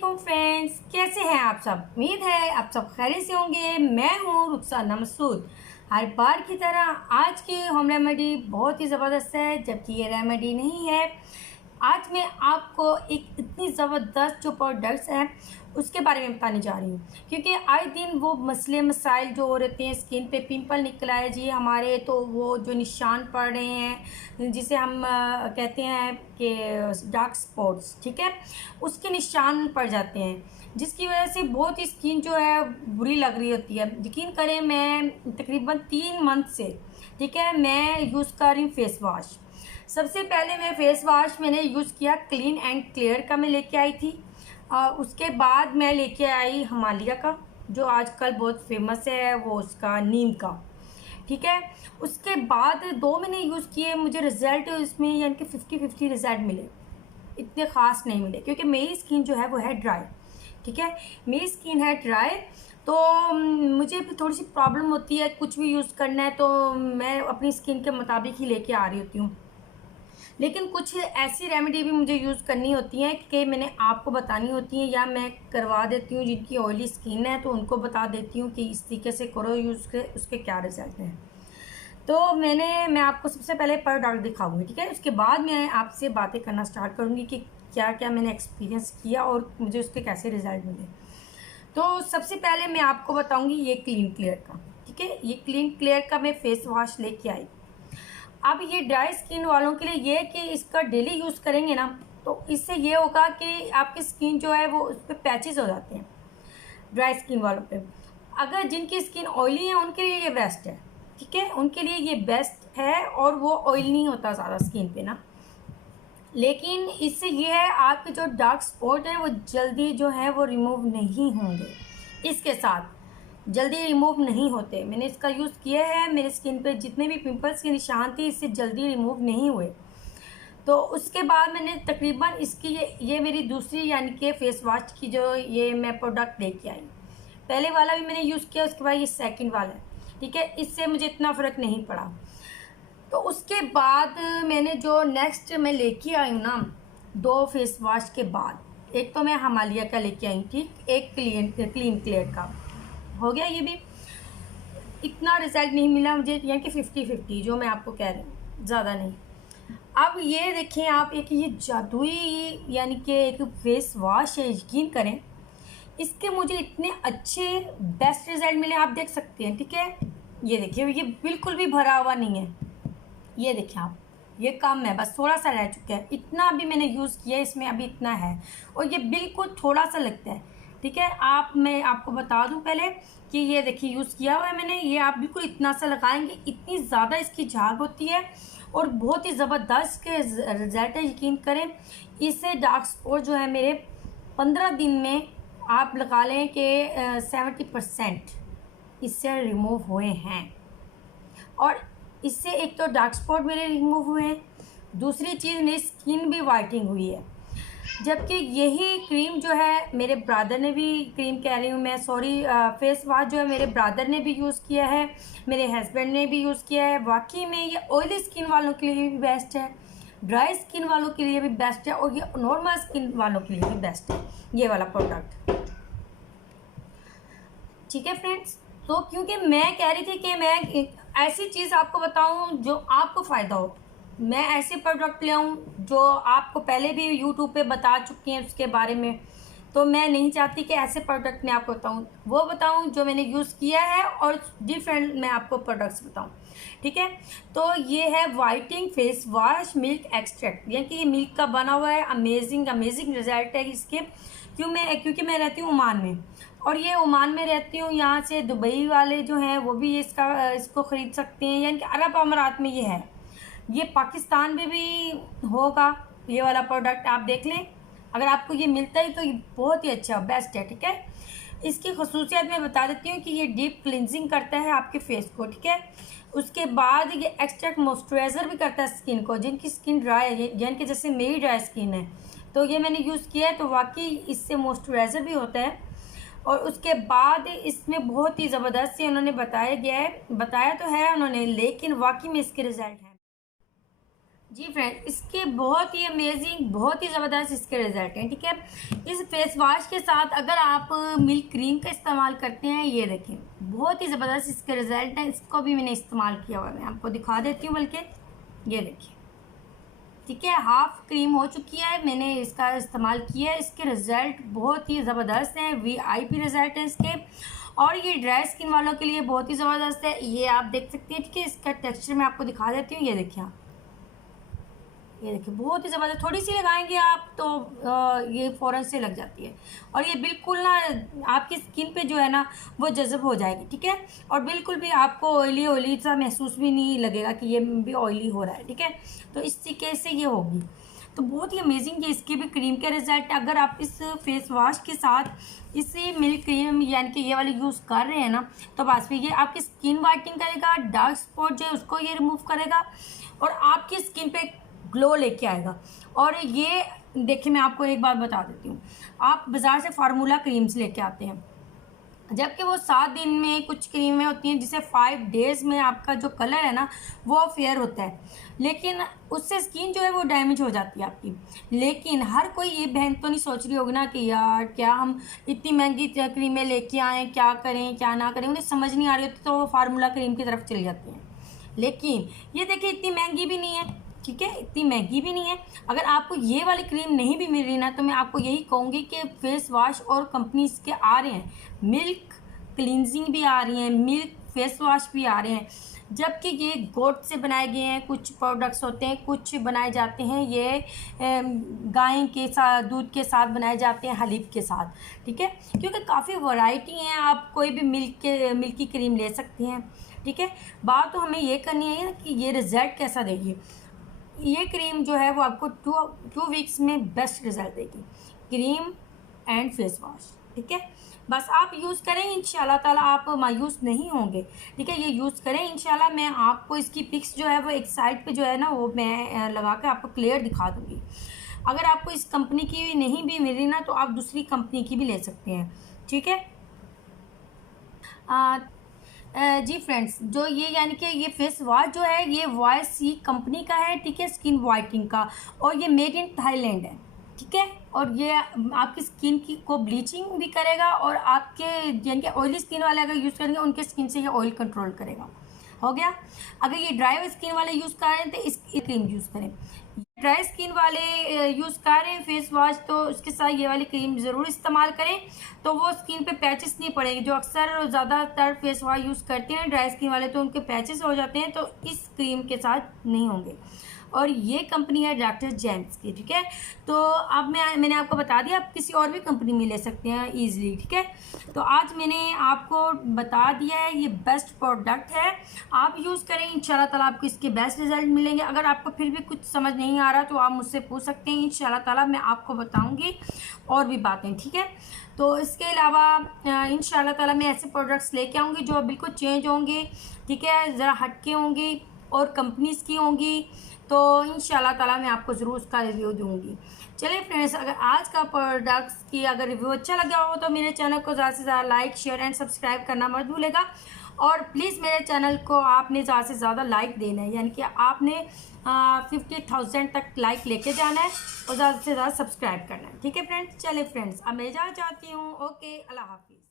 वालेकुम फ्रेंड्स, कैसे हैं आप सब। उम्मीद है आप सब खैरियत से होंगे। मैं हूं रुखसाना मसूद। हर बार की तरह आज की होम रेमेडी बहुत ही ज़बरदस्त है, जबकि ये रेमेडी नहीं है। आज मैं आपको एक इतनी ज़बरदस्त जो प्रोडक्ट्स हैं उसके बारे में बताने जा रही हूँ, क्योंकि आए दिन वो मसले मसाइल जो रहते हैं, स्किन पे पिंपल निकल आए जी हमारे, तो वो जो निशान पड़ रहे हैं जिसे हम कहते हैं कि डार्क स्पॉट्स, ठीक है, उसके निशान पड़ जाते हैं, जिसकी वजह से बहुत ही स्किन जो है बुरी लग रही होती है। यकीन करें, मैं तकरीबन 3 मंथ से, ठीक है, मैं यूज़ कर रही हूँ फेस वॉश। सबसे पहले मैं फेस वॉश मैंने यूज़ किया क्लीन एंड क्लियर का, मैं लेके आई थी। उसके बाद मैं लेके आई हिमालय का, जो आजकल बहुत फेमस है, वो उसका नीम का, ठीक है। उसके बाद 2 महीने यूज़ किए, मुझे रिज़ल्ट इसमें यानी कि 50-50 रिज़ल्ट मिले, इतने ख़ास नहीं मिले, क्योंकि मेरी स्किन जो है वो है ड्राई, ठीक है, मेरी स्किन है ड्राई। तो मुझे भी थोड़ी सी प्रॉब्लम होती है, कुछ भी यूज़ करना है तो मैं अपनी स्किन के मुताबिक ही लेके आ रही होती हूँ। लेकिन कुछ ऐसी रेमेडी भी मुझे यूज़ करनी होती हैं कि मैंने आपको बतानी होती हैं, या मैं करवा देती हूँ जिनकी ऑयली स्किन है तो उनको बता देती हूँ कि इस तरीके से करो यूज़ के, उसके क्या रिजल्ट हैं। तो मैं आपको सबसे पहले प्रोडक्ट दिखाऊंगी, ठीक है। उसके बाद मैं आपसे बातें करना स्टार्ट करूँगी कि क्या क्या मैंने एक्सपीरियंस किया और मुझे उसके कैसे रिजल्ट मिले। तो सबसे पहले मैं आपको बताऊँगी ये क्लीन क्लियर का, ठीक है। ये क्लीन क्लियर का मैं फेस वॉश लेके आई। अब ये ड्राई स्किन वालों के लिए ये कि इसका डेली यूज़ करेंगे ना, तो इससे ये होगा कि आपकी स्किन जो है वो उस पर पैचेस हो जाते हैं ड्राई स्किन वालों पे। अगर जिनकी स्किन ऑयली है उनके लिए ये बेस्ट है, ठीक है, उनके लिए ये बेस्ट है, और वो ऑयल नहीं होता ज़्यादा स्किन पे ना। लेकिन इससे ये है आपके जो डार्क स्पॉट है वो जल्दी जो है वो रिमूव नहीं होंगे, इसके साथ जल्दी रिमूव नहीं होते। मैंने इसका यूज़ किया है, मेरे स्किन पे जितने भी पिंपल्स के निशान थे इससे जल्दी रिमूव नहीं हुए। तो उसके बाद मैंने तकरीबन इसकी ये मेरी दूसरी यानी कि फेस वॉश की जो ये मैं प्रोडक्ट लेके आई। पहले वाला भी मैंने यूज़ किया, उसके बाद ये सेकंड वाला है, ठीक है। इससे मुझे इतना फ़र्क नहीं पड़ा। तो उसके बाद मैंने जो नेक्स्ट मैं लेके आई हूँ ना, 2 फेस वॉश के बाद, एक तो मैं हिमालय का लेके आई, ठीक, एक क्लीन क्लियर का हो गया। ये भी इतना रिजल्ट नहीं मिला मुझे, यानी कि 50-50 जो मैं आपको कह रही हूँ, ज़्यादा नहीं। अब ये देखें आप, एक ये जादुई यानी कि एक फेस वॉश है, यकीन करें इसके मुझे इतने अच्छे बेस्ट रिजल्ट मिले, आप देख सकते हैं, ठीक है। ये देखिए, ये बिल्कुल भी भरा हुआ नहीं है, ये देखिए आप, ये कम है, बस थोड़ा सा रह चुका है, इतना भी मैंने यूज़ किया इसमें, अभी इतना है, और ये बिल्कुल थोड़ा सा लगता है, ठीक है। मैं आपको बता दूं पहले कि ये देखिए यूज़ किया हुआ है मैंने, ये आप बिल्कुल इतना सा लगाएंगे, इतनी ज़्यादा इसकी झाग होती है और बहुत ही ज़बरदस्त के रिजल्ट है, यकीन करें। इससे डार्क स्पॉट जो है मेरे 15 दिन में आप लगा लें कि 70% इससे रिमूव हुए हैं। और इससे एक तो डार्क स्पॉट मेरे रिमूव हुए हैं, दूसरी चीज़ मेरी स्किन भी वाइटनिंग हुई है। जबकि यही क्रीम जो है मेरे ब्रदर ने भी, क्रीम कह रही हूँ मैं, सॉरी, फेस वॉश जो है मेरे ब्रदर ने भी यूज़ किया है, मेरे हस्बैंड ने भी यूज़ किया है। वाकई में ये ऑयली स्किन वालों के लिए भी बेस्ट है, ड्राई स्किन वालों के लिए भी बेस्ट है, और ये नॉर्मल स्किन वालों के लिए भी बेस्ट है ये वाला प्रोडक्ट, ठीक है फ्रेंड्स। तो क्योंकि मैं कह रही थी कि मैं ऐसी चीज़ आपको बताऊं जो आपको फ़ायदा हो, मैं ऐसे प्रोडक्ट ले आऊँ जो आपको पहले भी यूट्यूब पे बता चुकी हैं उसके बारे में। तो मैं नहीं चाहती कि ऐसे प्रोडक्ट मैं आपको बताऊं, वो बताऊं जो मैंने यूज़ किया है, और डिफरेंट मैं आपको प्रोडक्ट्स बताऊं, ठीक है। तो ये है वाइटिंग फेस वॉश मिल्क एक्सट्रैक्ट, यानी कि ये मिल्क का बना हुआ है। अमेजिंग रिजल्ट है इसके। क्योंकि मैं रहती हूँ ओमान में, और ये ओमान में रहती हूँ, यहाँ से दुबई वाले जो हैं वो भी इसको ख़रीद सकते हैं, यानी कि अरब अमारात में ये है। ये पाकिस्तान में भी होगा ये वाला प्रोडक्ट, आप देख लें, अगर आपको ये मिलता है तो ये बहुत ही अच्छा बेस्ट है, ठीक है। इसकी खसूसियत मैं बता देती हूँ कि ये डीप क्लिनजिंग करता है आपके फेस को, ठीक है। उसके बाद ये एक्स्ट्रा मॉइस्चराइज़र भी करता है स्किन को, जिनकी स्किन ड्राई है, यानी कि जैसे मेरी ड्राई स्किन है, तो ये मैंने यूज़ किया है, तो वाकई इससे मॉइस्चराइज़र भी होता है। और उसके बाद इसमें बहुत ही ज़बरदस्त से उन्होंने बताया तो है उन्होंने, लेकिन वाकई में इसके रिज़ल्ट हैं। जी फ्रेंड, इसके बहुत ही अमेजिंग, बहुत ही ज़बरदस्त इसके रिजल्ट हैं। ठीक है, इस फेस वॉश के साथ अगर आप मिल्क क्रीम का इस्तेमाल करते हैं, ये देखें बहुत ही ज़बरदस्त इसके रिजल्ट हैं। इसको भी मैंने इस्तेमाल किया हुआ है, मैं आपको दिखा देती हूँ। बल्कि ये देखिए, ठीक है, हाफ क्रीम हो चुकी है, मैंने इसका इस्तेमाल किया है। इसके रिजल्ट बहुत ही ज़बरदस्त हैं, VIP रिजल्ट हैं इसके। और ये ड्राई स्किन वालों के लिए बहुत ही ज़बरदस्त है, ये आप देख सकते हैं। ठीक है, इसका टेक्सचर मैं आपको दिखा देती हूँ। ये देखिए आप, ये देखिए बहुत ही ज़बरदस्त, थोड़ी सी लगाएंगे आप तो ये फ़ौरन से लग जाती है। और ये बिल्कुल ना आपकी स्किन पे जो है ना वो जज़ब हो जाएगी। ठीक है, और बिल्कुल भी आपको ऑयली ऑयली सा महसूस भी नहीं लगेगा कि ये भी ऑयली हो रहा है। ठीक है, तो इस तरीके से ये होगी। तो बहुत ही अमेजिंग ये इसके भी क्रीम के रिजल्ट। अगर आप इस फेस वॉश के साथ इसी मिल्क क्रीम यानी कि ये वाली यूज़ कर रहे हैं ना, तो बस फिर ये आपकी स्किन वाइटनिंग करेगा, डार्क स्पॉट जो है उसको ये रिमूव करेगा और आपकी स्किन पे ग्लो लेके आएगा। और ये देखिए, मैं आपको एक बात बता देती हूँ, आप बाज़ार से फार्मूला क्रीम्स लेके आते हैं, जबकि वो 7 दिन में कुछ क्रीमें होती हैं जिसे 5 डेज़ में आपका जो कलर है ना वो फेयर होता है, लेकिन उससे स्किन जो है वो डैमेज हो जाती है आपकी। लेकिन हर कोई ये बहन तो नहीं सोच रही होगी ना कि यार क्या हम इतनी महंगी क्रीमें लेके आएँ, क्या करें क्या ना करें, उन्हें समझ नहीं आ रही होती तो वो फार्मूला क्रीम की तरफ चली जाती हैं। लेकिन ये देखिए इतनी महंगी भी नहीं है। ठीक है, इतनी महंगी भी नहीं है। अगर आपको ये वाली क्रीम नहीं भी मिल रही ना, तो मैं आपको यही कहूँगी कि फेस वॉश और कंपनीज के आ रहे हैं, मिल्क क्लिनजिंग भी आ रही हैं, मिल्क फेस वॉश भी आ रहे हैं, जबकि ये गोट से बनाए गए हैं। कुछ प्रोडक्ट्स होते हैं, कुछ बनाए जाते हैं ये गाय के साथ, दूध के साथ बनाए जाते हैं, हलीब के साथ। ठीक है, क्योंकि काफ़ी वैरायटी हैं, आप कोई भी मिल्क की क्रीम ले सकते हैं। ठीक है, बात तो हमें ये करनी है कि ये रिजल्ट कैसा देगी। ये क्रीम जो है वो आपको टू वीक्स में बेस्ट रिजल्ट देगी, क्रीम एंड फेस वॉश। ठीक है, बस आप यूज़ करें, इंशाल्लाह ताला आप मायूस नहीं होंगे। ठीक है, ये यूज़ करें इंशाल्लाह। मैं आपको इसकी पिक्स जो है वो एक साइड पे जो है ना वो मैं लगा कर आपको क्लियर दिखा दूँगी। अगर आपको इस कंपनी की नहीं भी मिली ना, तो आप दूसरी कंपनी की भी ले सकते हैं। ठीक है, जी फ्रेंड्स, जो ये यानी कि ये फेस वॉश जो है ये YC कंपनी का है। ठीक है, स्किन वाइटनिंग का, और ये मेड इन थाईलैंड है। ठीक है, और ये आपकी स्किन की को ब्लीचिंग भी करेगा, और आपके यानी कि ऑयली स्किन वाले अगर यूज़ करेंगे उनके स्किन से ये ऑयल कंट्रोल करेगा। हो गया। अगर ये ड्राई स्किन वाले यूज़ कर रहे हैं तो इस क्रीम यूज़ करें। ड्राई स्किन वाले यूज़ कर रहे हैं फेस वॉश, तो उसके साथ ये वाली क्रीम ज़रूर इस्तेमाल करें, तो वो स्किन पे पैचेस नहीं पड़ेंगे। जो अक्सर ज़्यादातर फेस वॉश यूज़ करते हैं ड्राई स्किन वाले, तो उनके पैचेस हो जाते हैं, तो इस क्रीम के साथ नहीं होंगे। और ये कंपनी है डॉक्टर जेम्स की। ठीक है, तो अब मैंने आपको बता दिया, आप किसी और भी कंपनी में ले सकते हैं ईजिली। ठीक है, तो आज मैंने आपको बता दिया है, ये बेस्ट प्रोडक्ट है, आप यूज़ करें, इंशाल्लाह ताला आपको इसके बेस्ट रिजल्ट मिलेंगे। अगर आपको फिर भी कुछ समझ नहीं आ रहा तो आप मुझसे पूछ सकते हैं, इंशाल्लाह ताला मैं आपको बताऊँगी और भी बातें। ठीक है, तो इसके अलावा इंशाल्लाह ताला मैं ऐसे प्रोडक्ट्स लेके आऊँगी जो बिल्कुल चेंज होंगे। ठीक है, ज़रा हटके होंगी और कंपनीज़ की होंगी, तो इंशाल्लाह ताला मैं आपको ज़रूर उसका रिव्यू दूंगी। चलिए फ्रेंड्स, अगर आज का प्रोडक्ट्स की अगर रिव्यू अच्छा लगा हो तो मेरे चैनल को ज़्यादा से ज़्यादा लाइक, शेयर एंड सब्सक्राइब करना मत भूलेगा। और प्लीज़ मेरे चैनल को आपने ज़्यादा से ज़्यादा लाइक देना है, यानी कि आपने 50,000 तक लाइक लेके जाना है और ज़्यादा से ज़्यादा सब्सक्राइब करना है। ठीक है फ्रेंड्स, चलिए फ्रेंड्स, अब मैं जा चाहती हूँ। ओके, अल्लाह हाफिज़।